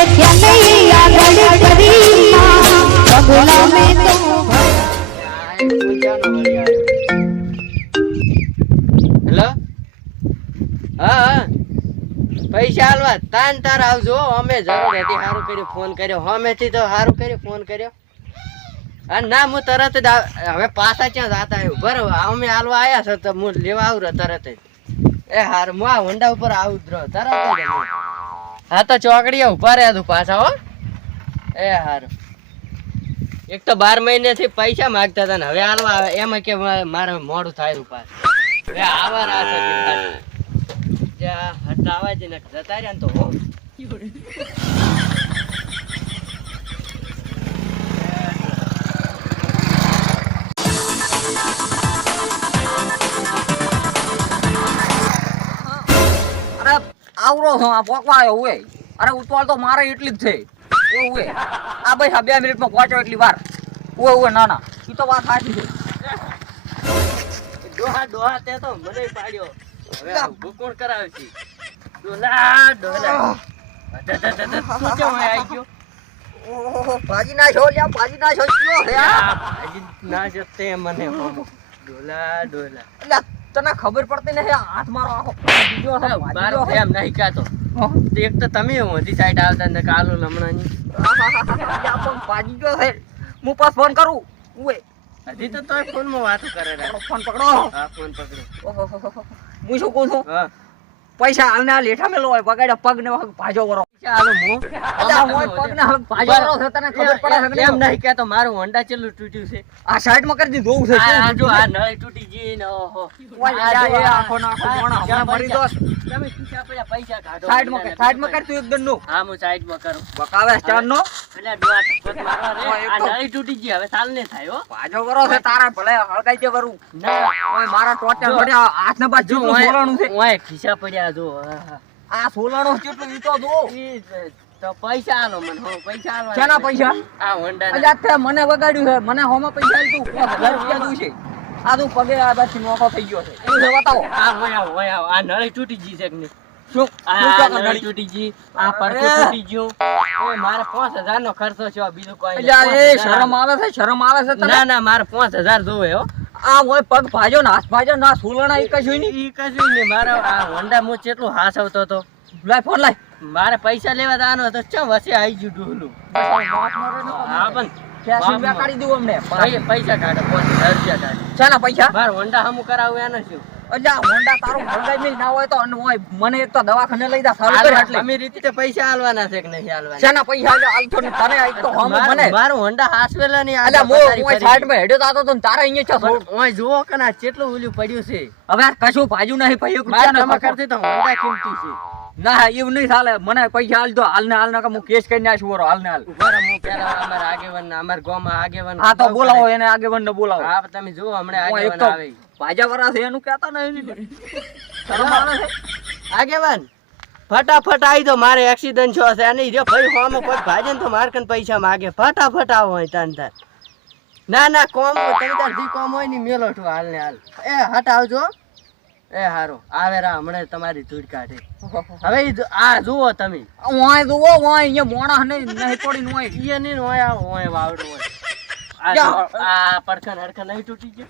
देख्या नहीं आगड़ करी बगला में तो હેલો હા પૈસા આલવા તાન તાર આવજો અમે જરૂર હતી સારું કર્યું ફોન કર્યો હમેથી તો સારું કર્યું ફોન કર્યો અને ના હું તરત જ હવે પાછા ક્યાં જાતા આવ્યું બરાબર અમે હાલવા આવ્યા છો તો હું લેવા આવું તરત જ એ હાર હું આ હોન્ડા ઉપર આવું જ રહો તરત જ હા તો ચોકડીએ ઉભા રહ્યા તું પાછા હો એ હારું એક તો 12 મહિનેથી પૈસા માંગતા હતા ને હવે હાલવા આવે એમાં કે મારે મોડું થાય પાછું હવે આવા રાત ત્યાં હટાવા જ ને જતા રહ્યા ને તો હો અરે આવરો છો આ પોકવા આવ્યો હોય અરે ઉતવાળ તો મારે એટલી જ છે એવું હોય આ ભાઈ 2 મિનિટમાં પહોંચ્યો એટલી વાર ઓય ના ના ઈ તો વાત સાચી છે ડોહા ડોહા તે તો મને પાડ્યો હવે ઊભું કોણ કરાવે છે ડોલા ડોલા તું કેમ આવી ગયો ઓહો ભાજી ના છો લ્યા ભાજી ના છો કયો હે ભાજી ના જતે મને ડોલા ડોલા એટલે તને ખબર પડતી નહીં હાથ મારો આખો બીજો છે બાર એમ નહીં કાતો એક તો તમે હોતી સાઈડ આવતા ને કાલો લમણાની પણ ભાજી ગયો છે હું પાસ ફોન કરું ઓય હજી તો તોય ફોનમાં વાતો કરે રે ફોન પકડો હા ફોન પકડો ઓહો હું શું કહું છું હા પૈસા હાલને હાલ હેઠા મેલો હોય બગાડ્યા પગ ને ભાજો કરો ચાલો મો અલા મોય પગ ને ભાજો કરો છે તને ખબર પડે છે એમ નહીં કે તો મારું હોન્ડા ચેલું તૂટ્યું છે આ સાઈડ માં કરી દીધું છે આ જો આ નળી તૂટી ગઈ ને ઓહો ઓય એ આખો નાખો મોણા હમણાં મરી દોસ તમે ખીસા પડ્યા પૈસા કાઢો સાઈડ માં કર તું એકદમ નું હા હું સાઈડ માં કરું બકાવે ચાર નો એટલે ડોઆ પગ મારવા રે આ નળી તૂટી ગઈ હવે સાલ ને થાય હો ભાજો કરો છે તારા ભલે હળગાઈ દે કરું ના ઓય મારા ટોટા પડ્યા હાથ ને બાજુ સોલાણું છે ઓય ખીસા પડ્યા જો આ સોલાણું કેટલું ઈ તો જો તો પૈસા આલો મને હો પૈસા આલો શેના પૈસા આ હોન્ડા અલ્યા તે મને વગાડ્યું છે મને હોમાં પૈસા આલ તું 5000 રૂપિયા દઉં છે આ તું પગે આ બાથી નોકો થઈ ગયો છે એવું છે બતાવો આ હોય આ નળી તૂટી ગઈ છે કે નહીં શું આ નળી તૂટી ગઈ આ પડખું તૂટી ગયું ઓય મારે 5000 નો ખર્ચો છે બીજું કોઈ અલ્યા એ શરમ આવે છે તને ના ના મારે 5000 જોવે હો આ મોય પગ ભાજો ને હાથ ભાજો ના સોલણા એક જ હોય ને ઈ કશું નહીં મારા આ હોન્ડા મો કેટલું હાસવતો તો લાય ફોન લાય મારે પૈસા લેવા દાનો તો ચમ વસે આવી ગયું ડોલું હા પણ કેશ રૂપિયા કાઢી દઉં અમને પૈસા કાઢો 5000 રૂપિયા કાઢો શાના પૈસા મારે હોન્ડા હમું કરાવું એનો શું અલ્યા હોન્ડા તારું હળગાઈ મિલ ના હોય તો અન હોય મને એક તો દવાખાને લઈ જા સારું કરે એટલે અમે રીતે તો પૈસા આલવાના છે કે નહીં આલવાના શાના પૈસા આલતો ને તને એક તો હમ મને મારું હોન્ડા હાસવેલા ની અલ્યા મો સાઈડ માં હેડ્યો તાતો તો તારે અહીંયા છે ઓય જુઓ કના કેટલું ઓલું પડ્યું છે હવે કશું ભાજુ નહીં ભાઈ એક મારે રૂપિયા તમે કરતી તો હોન્ડા કિંમતી છે ના એવું નહીં ચાલે મને પૈસા આલ દો હાલ ના હું કેસ કરીને આશું વરો હાલ ને હાલ ઉભા રહો હું પેલા અમારા આગેવાન અમારા ગામમાં આગેવાન હા તો બોલાવો એને આગેવાન ને બોલાવો હા તમે જુઓ હમણાં એક આગેવાન તો આવે ભાજા વરા છે એનું કહેતા નહીં શરમ આવે છે આગેવાન ફટાફટ આવી તો મારે એક્સિડન્ટ થયો છે અને જો ભાઈ હોમ પગ ભાજે ને તો માર કન પૈસા માંગે ફટાફટ આવો હોય તાન તાર ના ના કોમ તમે તાર જી કોમ હોય ની મેલો છો હાલ ને હાલ એ હટ આવજો એ હારો આવે રા હમણે તમારી ધૂળ કાઢે હવે આ જુઓ તમે ઓય દો ઓય અહીંયા મોણા નહીં પડી નો હોય ઈ ને હોય આ હોય વાવડો હોય આ પડખન હડખન નહીં તૂટી ગયો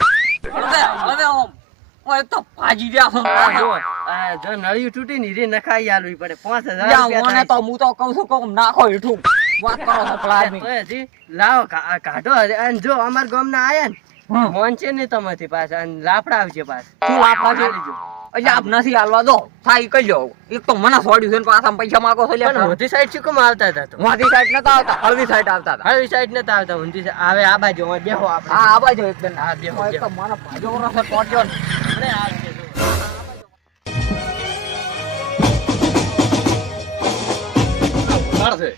હવે ઓમ ઓય તો ભાજી ગયા છો આ જો આ જો નળી તૂટી ની રે નખાઈ આલવી પડે 5000 યા રૂપિયા ઓને તો હું તો કહું છું કોમ નાખો હેઠું વાત કરો છો પ્લાઝમી તો હજી લાવો કાઢો અને જો અમાર ગામના આયા ને મોન છે ને તમાથી પાછા અને લાફડા આવશે પાછા શું લાફડા છે અલ્યા આપ નથી હાલવા દો થાય કઈ લો એક તો મને છોડ્યું છે ને પાછા પૈસા માંગો છો પણ હોતી સાઈડ શું કેમ આવતા હતા તો વાદી સાઈડ નતા આવતા હળવી સાઈડ આવતા હતા હળવી સાઈડ નતા આવતા ઊંધી આવે આ બાજુ હવે બેહો આપણે હા આ બાજુ એકદમ હા બેહો એક તો મારા ભાજો વરો છે ટોટ્યો ને અરે આવશે છે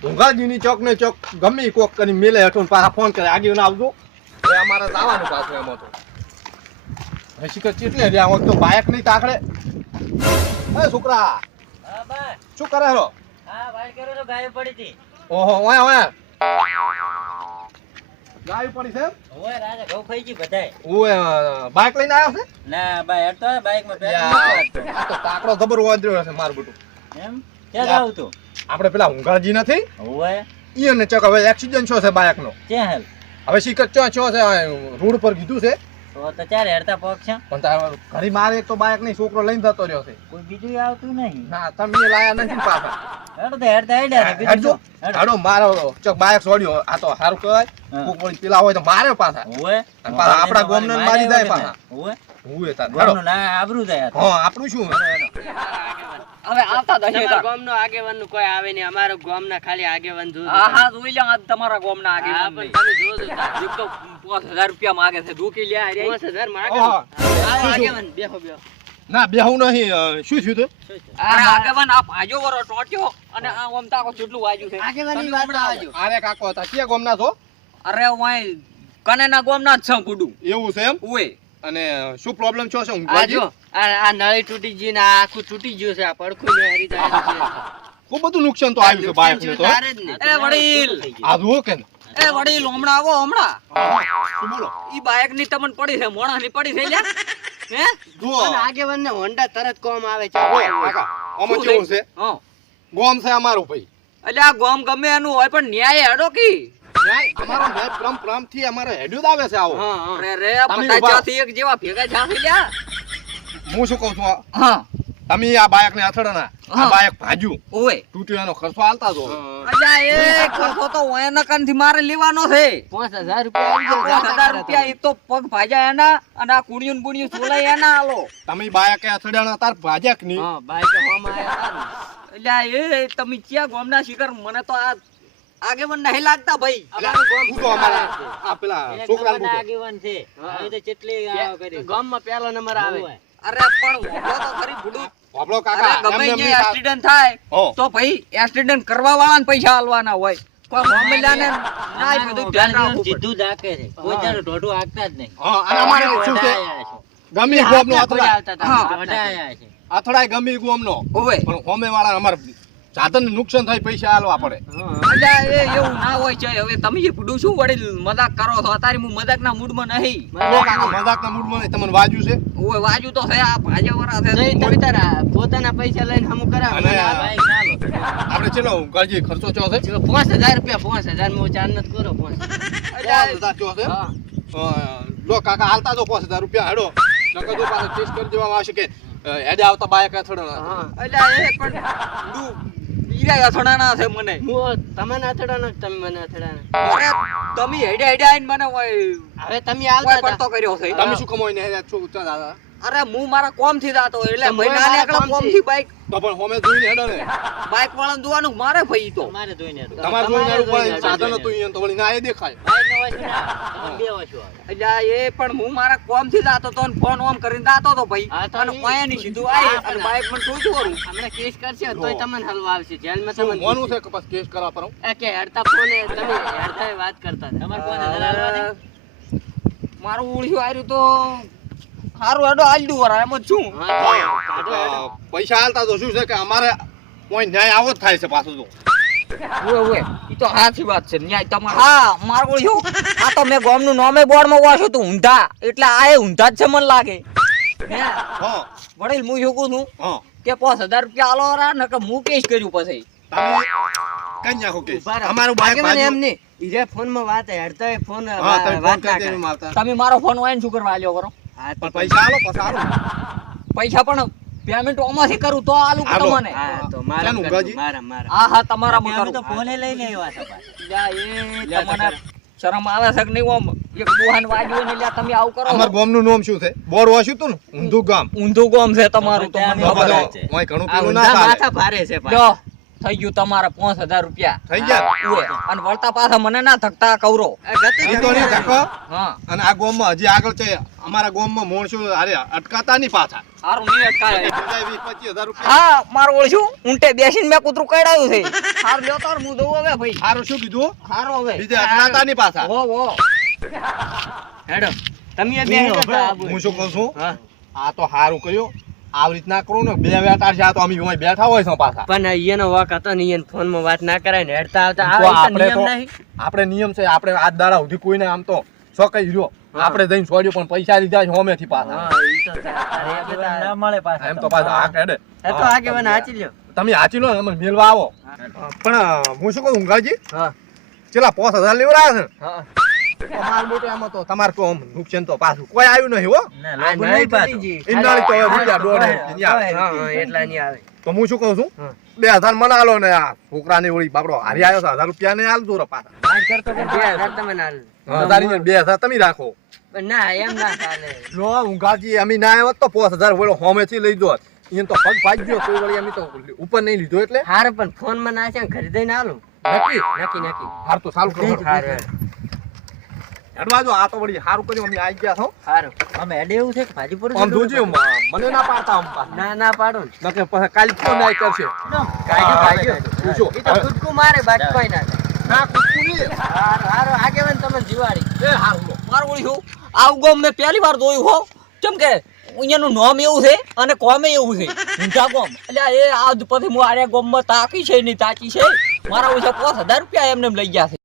ઢુંગાજીની ચોક ને ચોક ગમે કોક કરી મેલે હેઠું પાછા ફોન કરે આગળ આવજો એ અમારે જવાનું પાછું એમાં તો શિખર ચીટલે રહ્યા તો બાયક નહીં તાકડે એ છોકરા હા બા શું કરે રો હા ભાઈ કરો તો ગાય પડી હતી ઓહો ઓય ઓય ગાય પડી છે ઓય રાજા ઘઉં ખાઈ ગઈ બધાય ઓય બાઇક લઈને આવ્યો છે ના ભાઈ હેડ તો બાઈક માં આ તો તાકડો જબર વાંદર્યો છે મારું બેટું એમ ક્યાં જાવ તું? આપણે પેલા ઊંઘાજી નથી ઓવે ઈને ચક હવે એક્સિડન્ટ છો છે બાઇકનો. ક્યાં હેલ? હવે શિકત ચો છો છે રોડ પર કીધું છે તો ચાર હેડતા પગ છે. પણ તાર ઘડી મારે એક તો બાઇક નહીં છોકરો લઈને જતો રહ્યો છે. કોઈ બીજું આવતું નહીં. ના તમે લાયા નથી ને પાછા. હેડો તો હેડતા હેડ્યા ને બીજું હેડજો શું? હેડો. હાડો મારો ચક બાઇક છોડ્યો આ તો સારું કહેવાય. હા. કોક વળી પેલા હોય તો મારે પાછા. ઓવે અને પાછા આપણા ગોમને મારી જાય પાછા. ઓવે હું તાર ગોમનું હાડો. ના આબરૂ જાય. હા આપણું શું હવે આવતા દઈએ તમારા તાર. ગામનો આગેવાનનું કોઈ આવે નહીં અમારા ગામના ખાલી આગેવાન જોજો. હા હા જોઈ લ્યો આજ તમારા ગામના હા, આગેવાન પણ નહીં. તમે જોજો તાર. એક તો 5000 રૂપિયા માંગે છે દુખી લે હારી. 5000 માંગે હા. છે. આવો આગેવાન બેહો બેહો. ના બેહું નહીં શું થયું તું અરે આગેવાન આ ભાજો વરો ટોટ્યો અને આ ઓમ તાકો કેટલું વાજ્યું છે. આગેવાનની તમે વાત હમણાં આવજો. આરે કાકો હતા ક્યાં ગોમના છો અરે વાય કનેના ગામના જ છે ગુડુ. એવું છે એમ ઓય અને શું પ્રોબ્લેમ છો છે આ ઊંઘવાજી? જો આ નળી તૂટી ગઈ ને આ આખું તૂટી ગયું છે આ પડખું ને હરી જાય છે. ખૂબ બધું નુકસાન તો આવ્યું છે બાઇક ને તો તારે જ ને. એ વડીલ આ જુઓ કે ને? એ વડીલ હમણાં આવો હમણાં. શું બોલો ઈ બાઇક ની તમને પડી છે મોણા ની પડી છે લ્યા. હે જુઓ પણ આગેવાનને હોન્ડા તરત કોમ આવે છે. કાકા આમાં શું કેવું છે? છે હા ગોમ છે અમારું ભાઈ એટલે આ ગામ ગમે એનું હોય પણ ન્યાય હેડો કી. ન્યાય અમારો ન્યાય પ્રમ થી અમારે હેડ્યું જ આવે છે આવો હા હા. અરે રે તમે બધા ઉભા. ચાથી એક જેવા ભેગા છાસી લ્યા. હું શું કહું છું હા તમે આ બાઇક ને અથડાના આ હા. બાઇક ભાજ્યું ઓય તૂટ્યું એનો ખર્ચો હાલતા જો અલ્યા એ ખર્ચો તો ઓયના કાનથી મારે લેવાનો છે. 5000 રૂપિયા આવી જાય. 5000 રૂપિયા એ તો પગ ભાજા એના અને આ કુણિયું ને બુણિયું સોલાય એના આલો. તમે બાઇક અથડાના તાર ભાજ્યા કે નહીં હા બાઈક હોમાં આયા હતા ને. અલ્યા એ તમે ક્યાં ગામના શિખર મને તો આ આગેવાન નહીં લાગતા ભાઈ. અમારું ગામ પૂછો અમારા આ પેલા એક છોકરાને નંબરના પૂછો આગેવાન છે. હા. હવે તો કેટલી આવો કરી. ગામમાં પહેલો નંબર આવે. ઓવે. અરે પણ હોભળો તો ખરી ભૂડું. બાબલો અરે કાકા ગમે એમને ત્યાં એમની એક્સિડન્ટ થાય હો. તો ભાઈ એક્સિડન્ટ કરવા વાળાને પૈસા આલવાના હોય. કોઈ મામલાને ના એ બધું ધ્યાન રાખવું પડે. સીધું જ હાકે છે. કોઈ દાડો ઢોઢું હાંકતા જ નહીં. હા અને અમારે શું છે ઢોઢાયા છે. ગમી ગોમનો હાથના અથડાય કોઈ આવતા હતા. હા. ઢોઢાયા છે. અથડાય ગમી ગોમનો ઓવે પણ હોમે વાળા અમારે સાધન નુકસાન થાય પૈસા આલવા પડે અલ્યા એ એવું ના હોય છે. હવે તમે એ ભૂડું શું વડીલ મજાક કરો છો? અત્યારે હું મજાકના મૂડમાં નહીં. મજાકના મૂડમાં નહીં તમને વાજ્યું છે ઓય વાજુ તો છે આ ભાજવરા છે. નહીં, તમે તારા પોતાના પૈસા લઈને હમું કરાવો. અને મને આ બાઈક ના લો. આપણે ચલો ગરજી ખર્ચો ચો છે 5000 રૂપિયા 5000 હું ચાર નથી કરો 5000. અલ્યા 5000 ચો છે હા. લો કાકા હાલતા જો 5000 રૂપિયા હેડો નકર જો પાછા ટેસ્ટ કરી દેવામાં આવશે કે હેડે આવતા બાઈક અથડો હા. અલ્યા એ પણ ભૂડું ઈરા અથડાના છે મને. હું તમને અથડાનો કે તમે મને અથડાના? અરે તમે હેડે હેડે આઈને મને ઓય હવે તમે ઓય આવતા પડતો કર્યો છે. તમે શું કમાઈને હેડ્યા છો ઉચ્ચા દાદા અરે હું મારા કોમ થી જાતો એટલે તો મહિના મારા નીકળે કોમથી. કોમ થી બાઈક તો પણ હોમે જોઈને હેડો ને બાઈક વાળાને જોવાનું મારે ભાઈ તો. તમારે જોઈને હતું. તમારે જોઈને હેડવું પડે જોઈને સાધન હેડવું હતું અહીંયા તો વળી ના એ દેખાય બાઈક નો વાંચો ના. તમે બે વાંચો આવે. એટલે એ પણ હું મારા કોમ થી જાતો તો ને ફોન ઓમ કરીને જાતો તો ભાઈ હા, તો અને ઈ- પાયાની સીધું આવી હા, અને પણ બાઈક મને ઠોક્યું વરું. હમણાં કેસ કરશે તોય તમને હલવા આવશે જેલમાં શું તમને મોનું છે કે પછી કેસ કરવા પર એ કે હેડતા ફોને તમે હેડતા વાત કરતા હતા. તમારે 5000 આલવા દે. મારું ઉળ્યું આવ્યું તો સારું હેડો આલડું વરા એમ જ છું. હા, તો કાઢો હેડો. પૈસા હાલતા તો શું છે કે અમારે કોઈ ન્યાય આવો જ થાય છે પાછું તો ઓય ઓય ઈ તો સાચી વાત છે ન્યાય તમારે. હા મારું ઉળ્યું આ તો મેં ગામનું નામે બોર્ડમાં વાંચ્યું હતું ઊંધા એટલે આ એ ઊંધા જ છે મને લાગે. હે હા વડીલ હું શું કહું છું હા કે 5000 રૂપિયા આલો રા નકર હું કેસ કર્યું પછી. તમે કઈ નાખો કેસ ઉભા રહો. અમારું બાઈક આગેવાન બાજુ એમ નહીં. ઈરે ફોનમાં વાત હેડતા હોય ફોન હા તમે ફોન વાત કરી ના દેજો કરે. મારતા તમે મારો ફોન વાઈને શું કરવા આલ્યો કરો? હા, તો પણ પૈસા આલો પછી સારું પૈસા પણ પેમેન્ટ આમાંથી કરું તો આલું હાલો. તમને. હા, તો મારા શાનું કરજો, ગાજી? મારા. હા હા તમારામાં અમે તો કરું. ફોને લઈને આવ્યા હતા પાછા. લ્યા, એ લ્યા, તમને તો શરમ આવે છે કે નહીં ઓમ એક દુહાન વાગ્યું ને લ્યા તમે આવું કરો અમાર ગામનું નામ શું છે બોર વાસ્યું તું ને ઊંધું ગામ ઊંધું ગામ છે તમારું તો મને તો ખબર બધા છે. છે. ઓય ઘણું આ પેલું ના ઊંધા ચાલે માથા ભારે છે પાછા. લ્યો, થઈ ગયું તમારા 5000 રૂપિયા. થઈ ગયા ઉએ, અને વળતા પાછા મને ના થકતા કવરો. આ ગતું ઈ તો નહીં જમીન ધક્કો. હા અને આ ગામમાં હજી આગળ છે અમારા ગામમાં માણસો અરે અટકાતા નહીં પાછા સારું નહીં અટકાય. 20-25,000 રૂપિયા હા મારું ઓળખ્યું ઊંટે બેસીને મેં કૂતરું કડાયું છે. સારું લ્યો તાર હું દઉં હવે ભાઈ. સારું શું કીધું સારું હવે બીજે અટકાતા નહીં પાછા વો વો હેડો તમે એ બે હેડો આબુ. હું શું કહું છું હા. આ તો સારું કર્યું આવી રીતના કરું ને બે વેટાર છે આ તો અમે અહીં બેઠા હોય છે પાછા પણ અહીંયાનો વાક હતો ને અહીંયાને ફોનમાં વાત ના કરાય ને હેડતા આવતા તો આ આપણે નિયમ તો નહીં. આપણે નિયમ છે આપણે આજ દાડા સુધી કોઈને આમ તો શોકાઈ રહ્યો આપણે જઈને છોડ્યું પણ પૈસા લીધા છે હોમેથી પાછા હા, ઈ તો તારે આગેવાન ના મળે પાછા એમ તો પાછા આ કેડે એ તો આગેવાન હાચી લ્યો. તમે હાચી લો ને અમને મેલવા આવો પણ હું શું કહું ઊંઘાજી હા ચેલા 5000 લેવડાયા હા છે અમાર બેટે આમાં તો તમારે તો આમ નુકસાન તો પાછું કોઈ આવ્યું નહીં હો ના, આ લાગુ નહીં નહીં પાછું. પતિજી. ઇન્ડાળી તો હવે રૂપિયા દોઢ નહીં આવે. હા, એટલા નહીં આવે તો હું શું કહું છું હા. 2000 મને આલો ને આ છોકરાને ઓળી બાપડો હારી આવ્યો છે 1000 રૂપિયા ને આલજો રે પાછા વાત કરતો કરતો 2000 તમે ના લો. 2000 તમે રાખો પણ ના એમ ના ચાલે લો ઊંઘાજી અમે ના આવ્યો તો 5000 વળો હોમેથી લઈ જો એને તો પગ ભાગ ગયો કોઈ વળી અમે તો ઉપર નહીં લીધો એટલે હારે પણ ફોન માં ના છે ને ઘરે જઈને આલું નક્કી નક્કી હાર તો સારું કરો હારું હેડવા જો આ તો વળી સારું કર્યું અમે આવી ગયા છો હારું અમે હેડે એવું છે કે ભાજી પૂરું આમ જોજે મને ના પાડતા આમ પાછા. ના ના પાડું ને. નકે પછી કાલ ફોન આઈ કરશે કાઢ્યું. પૂછો ઈ તો કૂદકું મારે બાકી કોઈ ના થાય. ના કૂદકું નહીં હારું હારું આગેવાન તમે જીવાડી એ હારું લો. મારું ઓળી શું આવું ગોમ મેં પહેલી વાર જોયું હો કેમ કે અહીંયાનું નામ એવું છે અને કોમે એવું છે ઊંઝા ગોમ એટલે એ આ પછી હું આરે ગોમમાં તાકી છે નહીં તાકી છે મારા ઓછા 5000 રૂપિયા એમને એમ લઈ ગયા છે